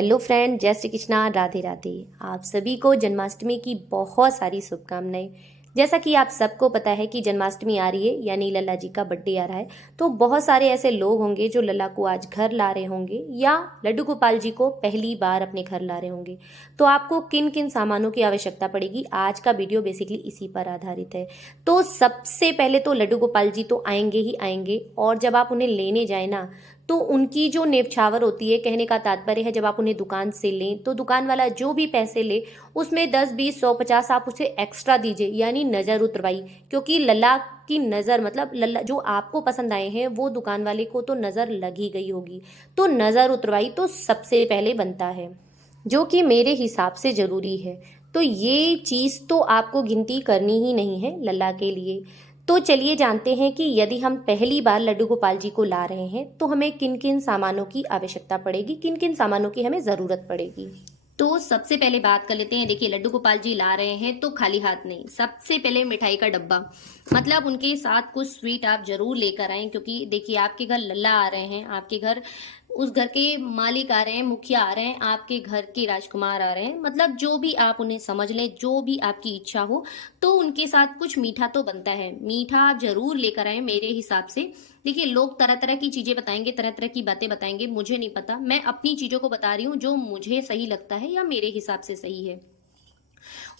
Hello friend, जय श्री कृष्णा, राधे राधे। आप सभी को जन्माष्टमी की बहुत सारी शुभकामनाएं। जैसा कि आप सबको पता है कि जन्माष्टमी आ रही है, यानी लल्ला जी का बर्थडे आ रहा है। तो बहुत सारे ऐसे लोग होंगे जो लल्ला को आज घर ला रहे होंगे या लड्डू गोपाल जी को पहली बार अपने घर ला रहे होंगे। तो आपको किन किन सामानों की आवश्यकता पड़ेगी, आज का वीडियो बेसिकली इसी पर आधारित है। तो सबसे पहले तो लड्डू गोपाल जी तो आएंगे ही आएंगे, और जब आप उन्हें लेने जाए ना, तो उनकी जो नेवछावर होती है, कहने का तात्पर्य है जब आप उन्हें दुकान से लें तो दुकान वाला जो भी पैसे ले उसमें 10, 20, 100, 50 आप उसे एक्स्ट्रा दीजिए, यानी नज़र उतरवाई। क्योंकि लल्ला की नज़र, मतलब लल्ला जो आपको पसंद आए हैं वो दुकान वाले को तो नज़र लग ही गई होगी। तो नज़र उतरवाई तो सबसे पहले बनता है, जो कि मेरे हिसाब से ज़रूरी है। तो ये चीज़ तो आपको गिनती करनी ही नहीं है लल्ला के लिए। तो चलिए जानते हैं कि यदि हम पहली बार लड्डू गोपाल जी को ला रहे हैं तो हमें किन किन सामानों की आवश्यकता पड़ेगी, किन किन सामानों की हमें ज़रूरत पड़ेगी। तो सबसे पहले बात कर लेते हैं। देखिए, लड्डू गोपाल जी ला रहे हैं तो खाली हाथ नहीं, सबसे पहले मिठाई का डब्बा, मतलब उनके साथ कुछ स्वीट आप जरूर लेकर आएं। क्योंकि देखिए, आपके घर लल्ला आ रहे हैं, आपके घर उस घर के मालिक आ रहे हैं, मुखिया आ रहे हैं, आपके घर के राजकुमार आ रहे हैं, मतलब जो भी आप उन्हें समझ लें, जो भी आपकी इच्छा हो। तो उनके साथ कुछ मीठा तो बनता है, मीठा आप जरूर लेकर आए मेरे हिसाब से। देखिए, लोग तरह तरह की चीजें बताएंगे, तरह तरह की बातें बताएंगे, मुझे नहीं पता, मैं अपनी चीजों को बता रही हूँ जो मुझे सही लगता है या मेरे हिसाब से सही है।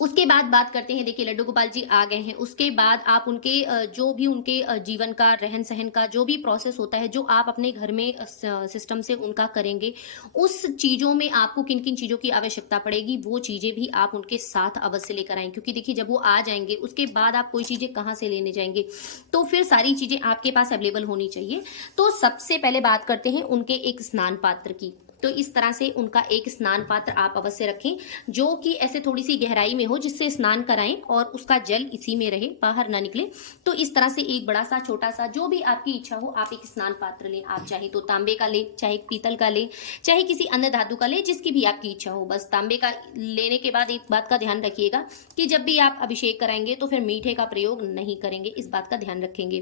उसके बाद बात करते हैं। देखिए, लड्डू गोपाल जी आ गए हैं, उसके बाद आप उनके जो भी उनके जीवन का, रहन सहन का जो भी प्रोसेस होता है, जो आप अपने घर में सिस्टम से उनका करेंगे, उस चीज़ों में आपको किन किन चीज़ों की आवश्यकता पड़ेगी, वो चीज़ें भी आप उनके साथ अवश्य लेकर आएँ। क्योंकि देखिए, जब वो आ जाएंगे उसके बाद आप कोई चीज़ें कहाँ से लेने जाएंगे, तो फिर सारी चीज़ें आपके पास अवेलेबल होनी चाहिए। तो सबसे पहले बात करते हैं उनके एक स्नान पात्र की। तो इस तरह से उनका एक स्नान पात्र आप अवश्य रखें, जो कि ऐसे थोड़ी सी गहराई में हो, जिससे स्नान कराएं और उसका जल इसी में रहे, बाहर ना निकले। तो इस तरह से एक बड़ा सा, छोटा सा, जो भी आपकी इच्छा हो, आप एक स्नान पात्र लें। आप चाहे तो तांबे का लें, चाहे पीतल का लें, चाहे किसी अन्य धातु का लें, जिसकी भी आपकी इच्छा हो। बस तांबे का लेने के बाद एक बात का ध्यान रखिएगा कि जब भी आप अभिषेक कराएंगे तो फिर मीठे का प्रयोग नहीं करेंगे, इस बात का ध्यान रखेंगे।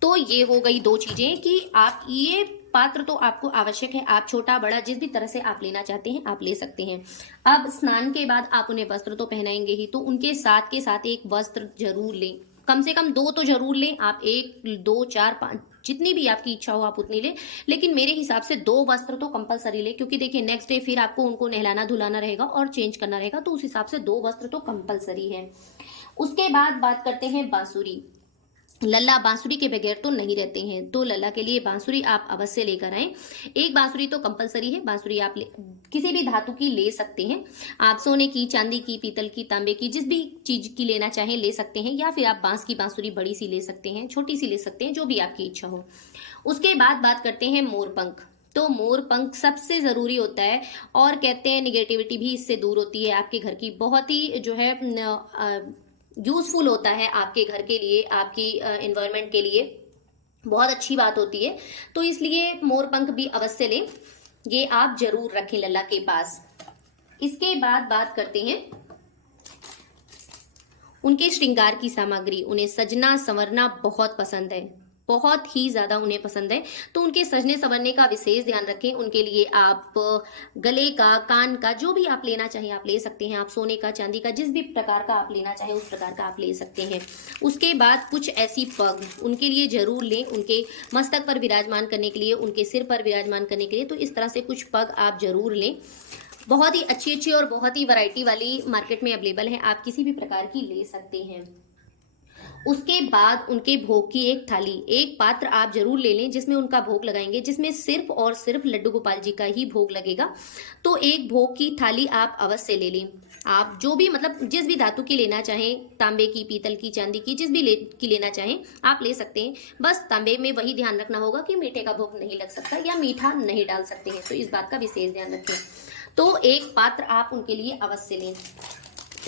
तो ये हो गई दो चीजें कि आप ये पात्र तो आपको आवश्यक है, आप छोटा बड़ा जिस भी तरह से आप लेना चाहते हैं आप ले सकते हैं। अब स्नान के बाद आप उन्हें वस्त्र तो पहनाएंगे ही, तो उनके साथ के साथ एक वस्त्र जरूर लें, कम से कम दो तो जरूर लें। आप एक, दो, चार, पांच, जितनी भी आपकी इच्छा हो आप उतनी लें, लेकिन मेरे हिसाब से दो वस्त्र तो कंपलसरी लें। क्योंकि देखिए, नेक्स्ट डे फिर आपको उनको नहलाना धुलाना रहेगा और चेंज करना रहेगा, तो उस हिसाब से दो वस्त्र तो कंपलसरी है। उसके बाद बात करते हैं बांसुरी। लल्ला बांसुरी के बगैर तो नहीं रहते हैं, तो लल्ला के लिए बांसुरी आप अवश्य लेकर आए। एक बांसुरी तो कंपलसरी है। बांसुरी आप किसी भी धातु की ले सकते हैं, आप सोने की, चांदी की, पीतल की, तांबे की, जिस भी चीज की लेना चाहें ले सकते हैं। या फिर आप बांस की बांसुरी बड़ी सी ले सकते हैं, छोटी सी ले सकते हैं, जो भी आपकी इच्छा हो। उसके बाद बात करते हैं मोरपंख। तो मोर पंख सबसे जरूरी होता है, और कहते हैं निगेटिविटी भी इससे दूर होती है आपके घर की, बहुत ही जो है यूजफुल होता है आपके घर के लिए, आपकी एनवायरनमेंट के लिए बहुत अच्छी बात होती है। तो इसलिए मोर पंख भी अवश्य लें, ये आप जरूर रखें लल्ला के पास। इसके बाद बात करते हैं उनके श्रृंगार की सामग्री। उन्हें सजना संवरना बहुत पसंद है, बहुत ही ज्यादा उन्हें पसंद है। तो उनके सजने संवरने का विशेष ध्यान रखें। उनके लिए आप गले का, कान का, जो भी आप लेना चाहें आप ले सकते हैं। आप सोने का, चांदी का, जिस भी प्रकार का आप लेना चाहें उस प्रकार का आप ले सकते हैं। उसके बाद कुछ ऐसी पग उनके लिए जरूर लें, उनके मस्तक पर विराजमान करने के लिए, उनके सिर पर विराजमान करने के लिए। तो इस तरह से कुछ पग आप जरूर लें। बहुत ही अच्छी अच्छी और बहुत ही वैरायटी वाली मार्केट में अवेलेबल है, आप किसी भी प्रकार की ले सकते हैं। उसके बाद उनके भोग की एक थाली, एक पात्र आप जरूर ले लें जिसमें उनका भोग लगाएंगे, जिसमें सिर्फ और सिर्फ लड्डू गोपाल जी का ही भोग लगेगा। तो एक भोग की थाली आप अवश्य ले लें। आप जो भी, मतलब जिस भी धातु की लेना चाहें, तांबे की, पीतल की, चांदी की, जिस भी की लेना चाहें आप ले सकते हैं। बस तांबे में वही ध्यान रखना होगा कि मीठे का भोग नहीं लग सकता या मीठा नहीं डाल सकते हैं, तो इस बात का विशेष ध्यान रखें। तो एक पात्र आप उनके लिए अवश्य लें।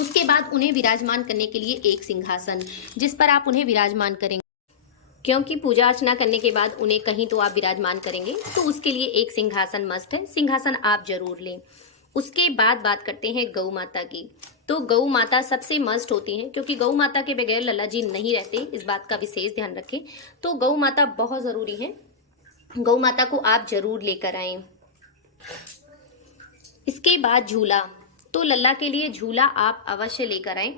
उसके बाद उन्हें विराजमान करने के लिए एक सिंहासन, जिस पर आप उन्हें विराजमान करेंगे, क्योंकि पूजा अर्चना करने के बाद उन्हें कहीं तो आप विराजमान करेंगे, तो उसके लिए एक सिंहासन मस्त है, सिंहासन आप जरूर लें। उसके बाद बात करते हैं गौ माता की। तो गौ माता सबसे मस्ट होती हैं, क्योंकि गौ माता के बगैर लल्ला जी नहीं रहते, इस बात का विशेष ध्यान रखें। तो गौ माता बहुत जरूरी है, गौ माता को आप जरूर लेकर आए। इसके बाद झूला, तो लल्ला के लिए झूला आप अवश्य लेकर आएं।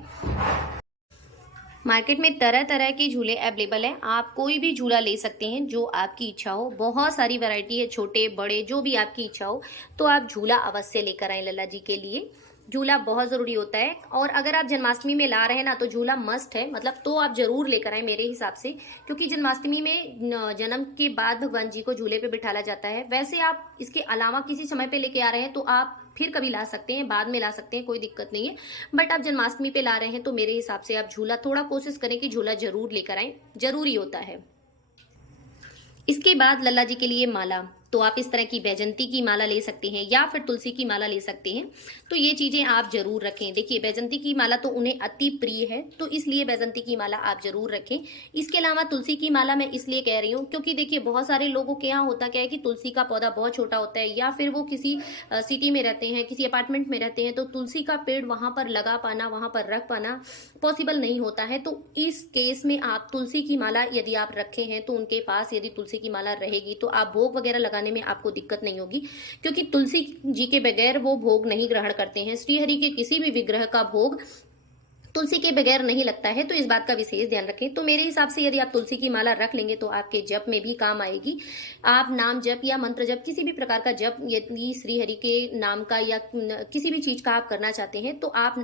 मार्केट में तरह तरह के झूले अवेलेबल हैं, आप कोई भी झूला ले सकते हैं जो आपकी इच्छा हो। बहुत सारी वैरायटी है, छोटे बड़े जो भी आपकी इच्छा हो, तो आप झूला अवश्य लेकर आएं लल्ला जी के लिए। झूला बहुत ज़रूरी होता है, और अगर आप जन्माष्टमी में ला रहे हैं ना, तो झूला मस्ट है, मतलब तो आप जरूर लेकर आए मेरे हिसाब से, क्योंकि जन्माष्टमी में जन्म के बाद भगवान जी को झूले पे बिठाला जाता है। वैसे आप इसके अलावा किसी समय पे लेके आ रहे हैं तो आप फिर कभी ला सकते हैं, बाद में ला सकते हैं, कोई दिक्कत नहीं है। बट आप जन्माष्टमी पे ला रहे हैं तो मेरे हिसाब से आप झूला थोड़ा कोशिश करें कि झूला जरूर लेकर आए, जरूरी होता है। इसके बाद लल्ला जी के लिए माला, तो आप इस तरह की बैजंती की माला ले सकते हैं या फिर तुलसी की माला ले सकते हैं। तो ये चीजें आप जरूर रखें। देखिए, बैजंती की माला तो उन्हें अति प्रिय है, तो इसलिए बैजंती की माला आप जरूर रखें। इसके अलावा तुलसी की माला मैं इसलिए कह रही हूँ क्योंकि देखिए, बहुत सारे लोगों के यहाँ होता क्या है कि तुलसी का पौधा बहुत छोटा होता है, या फिर वो किसी सिटी में रहते हैं, किसी अपार्टमेंट में रहते हैं, तो तुलसी का पेड़ वहां पर लगा पाना, वहां पर रख पाना पॉसिबल नहीं होता है। तो इस केस में आप तुलसी की माला यदि आप रखे हैं, तो उनके पास यदि तुलसी की माला रहेगी तो आप भोग वगैरह लगाने में आपको दिक्कत नहीं होगी, क्योंकि तुलसी जी के बगैर वो भोग नहीं ग्रहण करते हैं। श्रीहरि के किसी भी विग्रह का भोग तुलसी के बगैर नहीं लगता है, तो इस बात का विशेष ध्यान रखें। तो मेरे हिसाब से यदि आप तुलसी की माला रख लेंगे तो आपके जप में भी काम आएगी। आप नाम जप या मंत्र जप, किसी भी प्रकार का जप यदि श्रीहरि के नाम का या किसी भी चीज का आप करना चाहते हैं, तो आप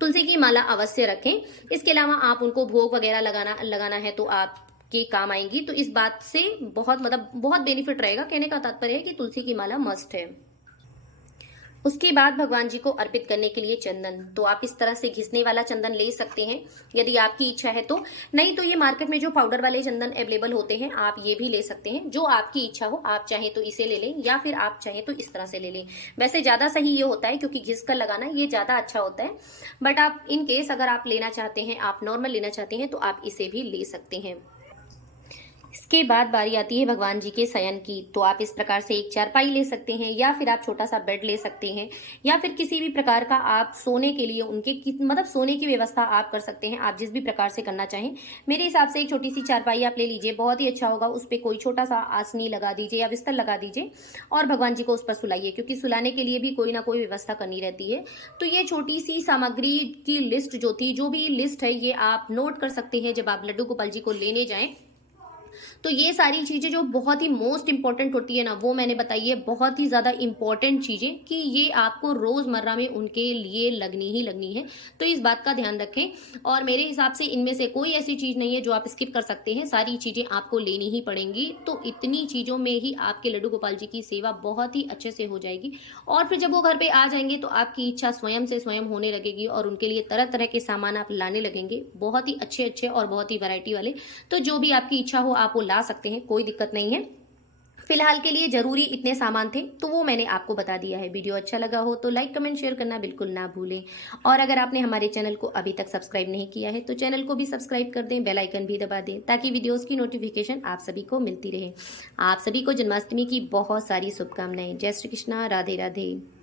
तुलसी की माला अवश्य रखें। इसके अलावा आप उनको भोग वगैरह लगाना है तो आप के काम आएंगी। तो इस बात से बहुत बेनिफिट रहेगा। कहने का तात्पर्य है कि तुलसी की माला मस्ट है। उसके बाद भगवान जी को अर्पित करने के लिए चंदन, तो आप इस तरह से घिसने वाला चंदन ले सकते हैं यदि आपकी इच्छा है तो। नहीं तो ये मार्केट में जो पाउडर वाले चंदन अवेलेबल होते हैं, आप ये भी ले सकते हैं, जो आपकी इच्छा हो। आप चाहें तो इसे ले लें या फिर आप चाहें तो इस तरह से ले लें। वैसे ज्यादा सही ये होता है, क्योंकि घिस कर लगाना ये ज्यादा अच्छा होता है। बट आप इन केस अगर आप लेना चाहते हैं, आप नॉर्मल लेना चाहते हैं, तो आप इसे भी ले सकते हैं। इसके बाद बारी आती है भगवान जी के शयन की, तो आप इस प्रकार से एक चारपाई ले सकते हैं, या फिर आप छोटा सा बेड ले सकते हैं, या फिर किसी भी प्रकार का आप सोने के लिए उनके सोने की व्यवस्था आप कर सकते हैं, आप जिस भी प्रकार से करना चाहें। मेरे हिसाब से एक छोटी सी चारपाई आप ले लीजिए, बहुत ही अच्छा होगा। उस पर कोई छोटा सा आसनी लगा दीजिए या बिस्तर लगा दीजिए, और भगवान जी को उस पर सुलाइए, क्योंकि सुलाने के लिए भी कोई ना कोई व्यवस्था करनी रहती है। तो ये छोटी सी सामग्री की लिस्ट जो भी लिस्ट है, ये आप नोट कर सकते हैं जब आप लड्डू गोपाल जी को लेने जाएं। तो ये सारी चीजें जो बहुत ही मोस्ट इंपॉर्टेंट होती है ना, वो मैंने बताई है, बहुत ही ज्यादा इंपॉर्टेंट चीजें, कि ये आपको रोजमर्रा में उनके लिए लगनी ही लगनी है। तो इस बात का ध्यान रखें। और मेरे हिसाब से इनमें से कोई ऐसी चीज नहीं है जो आप स्किप कर सकते हैं, सारी चीजें आपको लेनी ही पड़ेंगी। तो इतनी चीजों में ही आपके लड्डू गोपाल जी की सेवा बहुत ही अच्छे से हो जाएगी। और फिर जब वो घर पे आ जाएंगे तो आपकी इच्छा स्वयं से स्वयं होने लगेगी, और उनके लिए तरह तरह के सामान आप लाने लगेंगे, बहुत ही अच्छे अच्छे और बहुत ही वैरायटी वाले। तो जो भी आपकी इच्छा हो आप वो ला सकते हैं, कोई दिक्कत नहीं है। फिलहाल के लिए जरूरी इतने सामान थे, तो वो मैंने आपको बता दिया है। वीडियो अच्छा लगा हो तो लाइक कमेंट शेयर करना बिल्कुल ना भूलें। और अगर आपने हमारे चैनल को अभी तक सब्सक्राइब नहीं किया है तो चैनल को भी सब्सक्राइब कर दें, बेल आइकन भी दबा दें, ताकि वीडियोस की नोटिफिकेशन आप सभी को मिलती रहे। आप सभी को जन्माष्टमी की बहुत सारी शुभकामनाएं। जय श्री कृष्णा, राधे राधे।